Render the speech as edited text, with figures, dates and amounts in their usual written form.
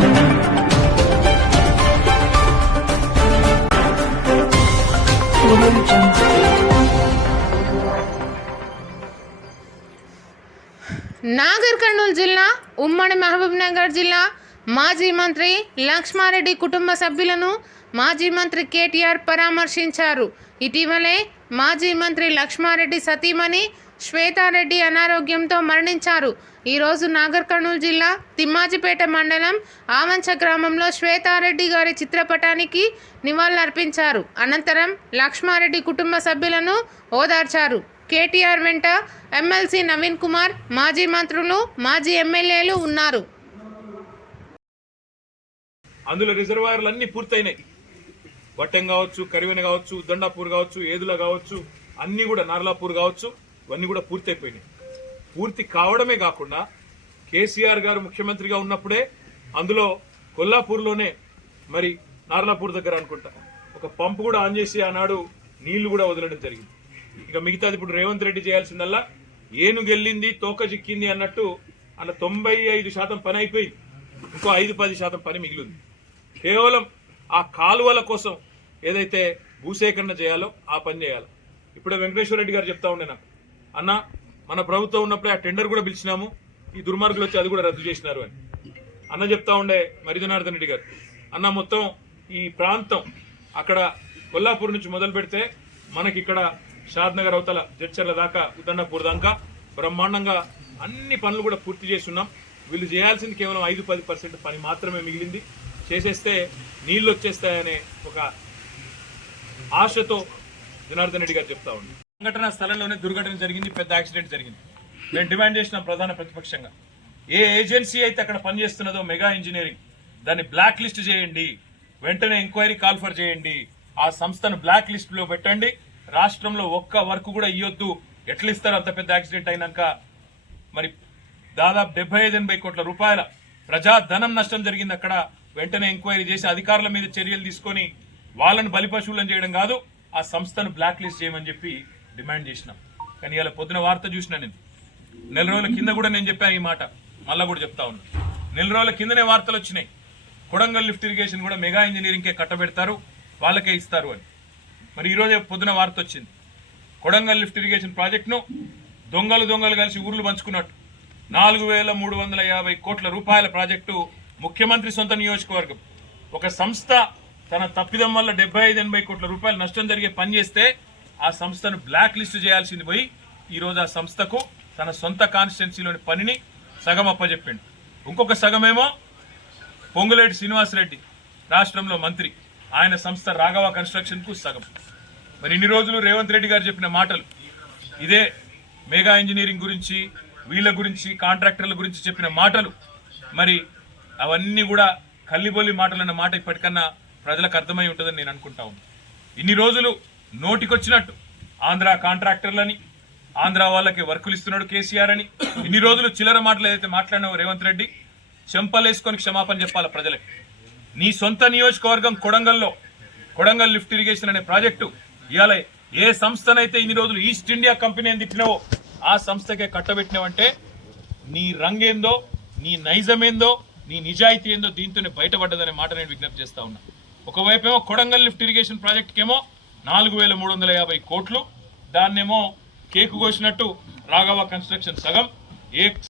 నాగర్ కర్నూలు జిల్లా ఉమ్మడి మహబూబ్ నగర్ జిల్లా మాజీ మంత్రి లక్ష్మారెడ్డి కుటుంబ సభ్యులను మాజీ మంత్రి కేటీఆర్ పరామర్శించారు. ఇటీవలే మాజీ మంత్రి లక్ష్మారెడ్డి సతీమణి శ్వేతారెడ్డి అనారోగ్యంతో మరణించారు. ఈరోజు నాగర్ కర్నూలు జిల్లా తిమ్మాజిపేట మండలం ఆమంచ గ్రామంలో శ్వేతారెడ్డి గారి చిత్రపటానికి నివాళులర్పించారు. అనంతరం లక్ష్మారెడ్డి కుటుంబ సభ్యులను ఓదార్చారు. కేటీఆర్ వెంట ఎమ్మెల్సీ నవీన్ కుమార్, మాజీ మంత్రులు, మాజీ ఎమ్మెల్యేలు ఉన్నారు. అందులో రిజర్వాయర్లు అన్ని పూర్తయినాయి. వట్టెం కావచ్చు, కరివెన కావచ్చు, దండాపూర్ కావచ్చు, ఏదుల కావచ్చు, అన్ని కూడా నార్లాపూర్ కావచ్చు, ఇవన్నీ కూడా పూర్తయిపోయినాయి. పూర్తి కావడమే కాకుండా కేసీఆర్ గారు ముఖ్యమంత్రిగా ఉన్నప్పుడే అందులో కొల్లాపూర్లోనే మరి నార్లాపూర్ దగ్గర అనుకుంటా ఒక పంపు కూడా ఆన్ చేసి ఆనాడు నీళ్లు కూడా వదలడం జరిగింది. ఇక మిగతాది ఇప్పుడు రేవంత్ రెడ్డి చేయాల్సిందల్లా ఏనుగెళ్ళింది తోక చిక్కింది అన్నట్టు అన్న 95% పని అయిపోయింది. ఇంకో 5-10% పని మిగిలింది. కేవలం ఆ కాలువల కోసం ఏదైతే భూసేకరణ చేయాలో ఆ పని చేయాలి. ఇప్పుడే వెంకటేశ్వర రెడ్డి గారు చెప్తా ఉండే నాకు, అన్న మన ప్రభుత్వం ఉన్నప్పుడే ఆ టెండర్ కూడా పిలిచినాము, ఈ దుర్మార్గులు వచ్చి అది కూడా రద్దు చేసినారు అని అన్న చెప్తా ఉండే. మరి జనార్దన్ రెడ్డి గారు అన్న మొత్తం ఈ ప్రాంతం అక్కడ కొల్లాపూర్ నుంచి మొదలు పెడితే మనకి ఇక్కడ షాద్ నగర్ అవతల జడ్చర్ల దాకా ఉదండపూర్ దాకా బ్రహ్మాండంగా అన్ని పనులు కూడా పూర్తి చేస్తున్నాం. వీళ్ళు చేయాల్సింది కేవలం 5-10% పని మాత్రమే మిగిలింది. చేసేస్తే నీళ్లు వచ్చేస్తాయనే ఒక ఆశతో జనార్దన్ రెడ్డి గారు చెప్తా ఉన్నారు. సంఘటన స్థలంలోనే దుర్ఘటన జరిగింది, పెద్ద యాక్సిడెంట్ జరిగింది. మేము డిమాండ్ చేసిన ప్రధాన ప్రతిపక్షంగా ఏ ఏజెన్సీ అయితే అక్కడ పనిచేస్తున్నదో మెగా ఇంజనీరింగ్, దాన్ని బ్లాక్ లిస్ట్ చేయండి, వెంటనే ఎంక్వైరీ కాల్ఫర్ చేయండి, ఆ సంస్థను బ్లాక్ లిస్ట్ లో పెట్టండి. రాష్ట్రంలో ఒక్క వర్క్ కూడా ఇవ్వద్దు. ఎట్లా ఇస్తారు అంత పెద్ద యాక్సిడెంట్ అయినాక? మరి దాదాపు 75-80 కోట్ల రూపాయల ప్రజాధనం నష్టం జరిగింది అక్కడ. వెంటనే ఎంక్వైరీ చేసి అధికారుల మీద చర్యలు తీసుకొని వాళ్ళని బలిపశువులను చేయడం కాదు, ఆ సంస్థను బ్లాక్ లిస్ట్ చేయమని చెప్పి డిమాండ్ చేసినాం. కానీ ఇలా పొద్దున వార్త చూసినా నేను, నెల రోజుల కింద కూడా నేను చెప్పాను ఈ మాట, మళ్ళా కూడా చెప్తా ఉన్నా. నెల రోజుల కిందనే వార్తలు వచ్చినాయి, కొడంగల్ లిఫ్ట్ ఇరిగేషన్ కూడా మెగా ఇంజనీరింగ్కే కట్టబెడతారు, వాళ్ళకే ఇస్తారు అని. మరి ఈరోజే పొద్దున వార్త వచ్చింది, కొడంగల్ లిఫ్ట్ ఇరిగేషన్ ప్రాజెక్టును దొంగలు కలిసి ఊర్లు పంచుకున్నట్టు 4350 కోట్ల రూపాయల ప్రాజెక్టు ముఖ్యమంత్రి సొంత నియోజకవర్గం. ఒక సంస్థ తన తప్పిదం వల్ల 75-80 కోట్ల రూపాయలు నష్టం జరిగే పని చేస్తే ఆ సంస్థను బ్లాక్ లిస్ట్ చేయాల్సింది పోయి ఈరోజు ఆ సంస్థకు తన సొంత కాన్స్టిట్యున్సీలోని పనిని సగం అప్పచెప్పిండు. ఇంకొక సగమేమో పొంగులేటి శ్రీనివాసరెడ్డి రాష్ట్రంలో మంత్రి, ఆయన సంస్థ రాఘవ కన్స్ట్రక్షన్ కు సగం. మరి ఇన్ని రోజులు రేవంత్ రెడ్డి గారు చెప్పిన మాటలు ఇదే, మెగా ఇంజనీరింగ్ గురించి, వీళ్ళ గురించి, కాంట్రాక్టర్ల గురించి చెప్పిన మాటలు, మరి అవన్నీ కూడా కల్లిబొల్లి మాటలు అన్న మాట ఇప్పటికన్నా ప్రజలకు అర్థమై ఉంటుందని నేను అనుకుంటా ఉన్నాను. ఇన్ని రోజులు నోటికొచ్చినట్టు ఆంధ్ర కాంట్రాక్టర్లని, ఆంధ్ర వాళ్ళకి వర్కులు ఇస్తున్నాడు కేసీఆర్ అని ఇన్ని రోజులు చిల్లర మాటలు ఏదైతే మాట్లాడినావో రేవంత్ రెడ్డి, చెంపలేసుకొని క్షమాపణ చెప్పాల ప్రజలకి. నీ సొంత నియోజకవర్గం కొడంగల్లో కొడంగల్ లిఫ్ట్ ఇరిగేషన్ అనే ప్రాజెక్టు ఇవాళ ఏ సంస్థనైతే ఇన్ని రోజులు ఈస్ట్ ఇండియా కంపెనీ అని తిట్టినావో ఆ సంస్థకే కట్టబెట్టినావంటే నీ రంగేందో, నీ నైజమేందో, నీ నిజాయితీ ఏందో దీంతోనే బయటపడ్డదనే మాట నేను విజ్ఞప్తి చేస్తా ఉన్నా. ఒకవైపేమో కొడంగల్ లిఫ్ట్ ఇరిగేషన్ ప్రాజెక్టుకేమో 4350 కోట్లు, దాన్నేమో కేకు కోసినట్టు రాఘవ కన్స్ట్రక్షన్ సగం, ఏ